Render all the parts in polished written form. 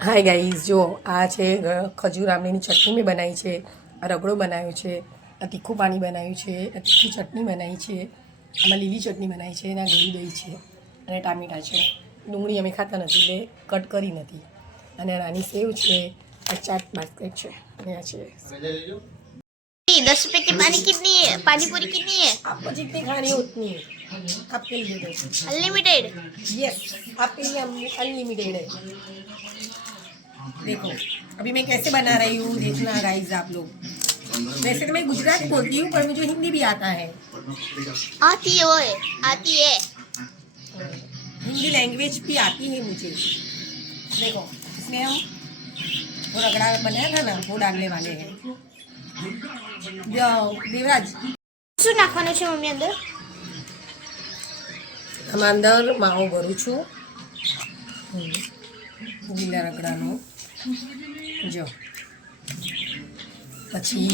Hi guys, जो आ खजूर आमलीनी चटनी में बनाई है, रगड़ो बनायो है, तीखू पानी बनायु है, तीखी चटनी बनाई है, आम लीली चटनी बनाई है, गળી दही है और टामेटा है। डूंगળી अमे खाता नहीं એટલે कट करी नहीं અને નાની સેવ છે, ચાટ બાસ્કેટ છે અને આ છે 10 रुपए की पानी कितनी है? पानी पूरी कितनी है? आपको जितनी खानी है उतनी है, आपके लिए दो अनलिमिटेड। यस, आपके लिए अनलिमिटेड है। देखो अभी मैं कैसे बना रही हूँ, देखना गाइस आप लोग। वैसे तो मैं गुजराती बोलती हूँ पर मुझे हिंदी भी आता है। आती है वो है, आती है हिंदी लैंग्वेज भी आती है मुझे। देखो इसमें हम वो रगड़ा बनाया था ना, वो डालने वाले हैं। देवराज શું નાખવાનું છે મમ્મી અંદર? આમાં અંદર માવો ભરું છું લીલા રગડાનો। જો પછી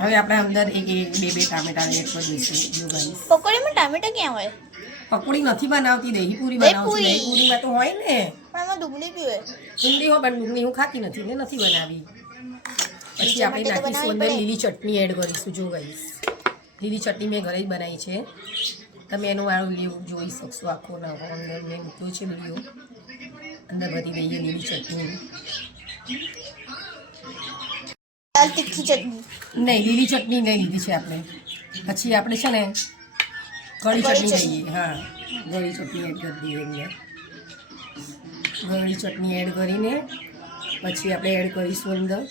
હવે આપણે અંદર એક બે ટામેટા એડ કરી દઈશું। જો ગાઈસ પકોડીમાં ટામેટા ક્યાં હોય? પકોડી નથી બનાવતી, દહીં પૂરી બનાવું છું। દહીં પૂરીમાં તો હોય ને, પણ એમાં ડુંગળી બી હોય। ડુંગળી હોય પણ ડુંગળી હું ખાતી નથી ને નથી બનાવી। પછી આપણે નાખીશું અંદર લીલી ચટણી એડ કરીશું। જો ગાઈસ લીલી ચટણી મેં ઘરે જ બનાવી છે, તમે એનો મારો વિડીયો જોઈ શકશો આખો ના। અંદર મેં મૂક્યો છે વિડીયો, અંદર ભરી દઈએ લીલી ચટણી। લાલ તીખી ચટણી નહીં, લીલી ચટણી નહીં લીધી છે આપણે। પછી આપણે છે ને ગળી ચટણી લઈએ। હા, ગળી ચટણી એડ કરી દઈએ અંદર। ગળી ચટણી એડ કરીને પછી આપણે એડ કરીશું અંદર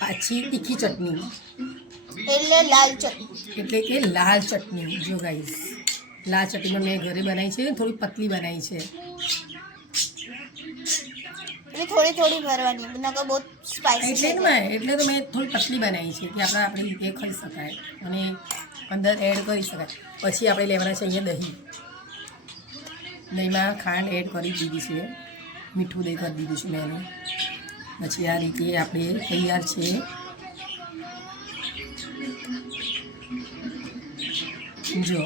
પાછી તીખી ચટણી, એટલે લાલ ચટણી, એટલે કે લાલ ચટણી। જો ગાઈસ લાલ ચટણીમાં મેં ઘરે બનાવી છે, થોડી પતલી બનાવી છે। એટલે થોડી થોડી ભરવાની, નકર બહુ સ્પાઈસી એટલે તો મેં થોડી પતલી બનાવી છે કે આપણી રીતે ખાઈ શકાય અને અંદર એડ કરી શકાય। પછી આપણે લેવાના છે અહીંયા દહીં। દહીંમાં ખાંડ એડ કરી દીધી છે, મીઠું દહીં કરી દીધું છે મેં એને। પછી આ રીતે આપણે તૈયાર છે। જો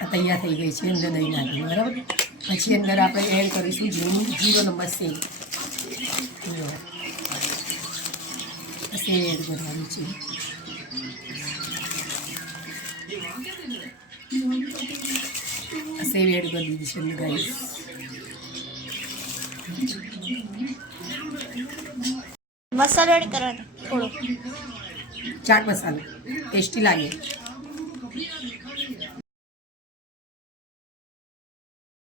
આ તૈયાર થઈ ગઈ છે, અંદર દહીં નાખી બરાબર। પછી અંદર આપણે એડ કરીશું જીરો નંબર સેવ। જો સેવ એડ કરવાની છે। સેવ એડ કરી દીધી છે ગાઈસ। મસાલો એડ કરવાનો થોડો, ચાટ મસાલો ટેસ્ટી લાગે।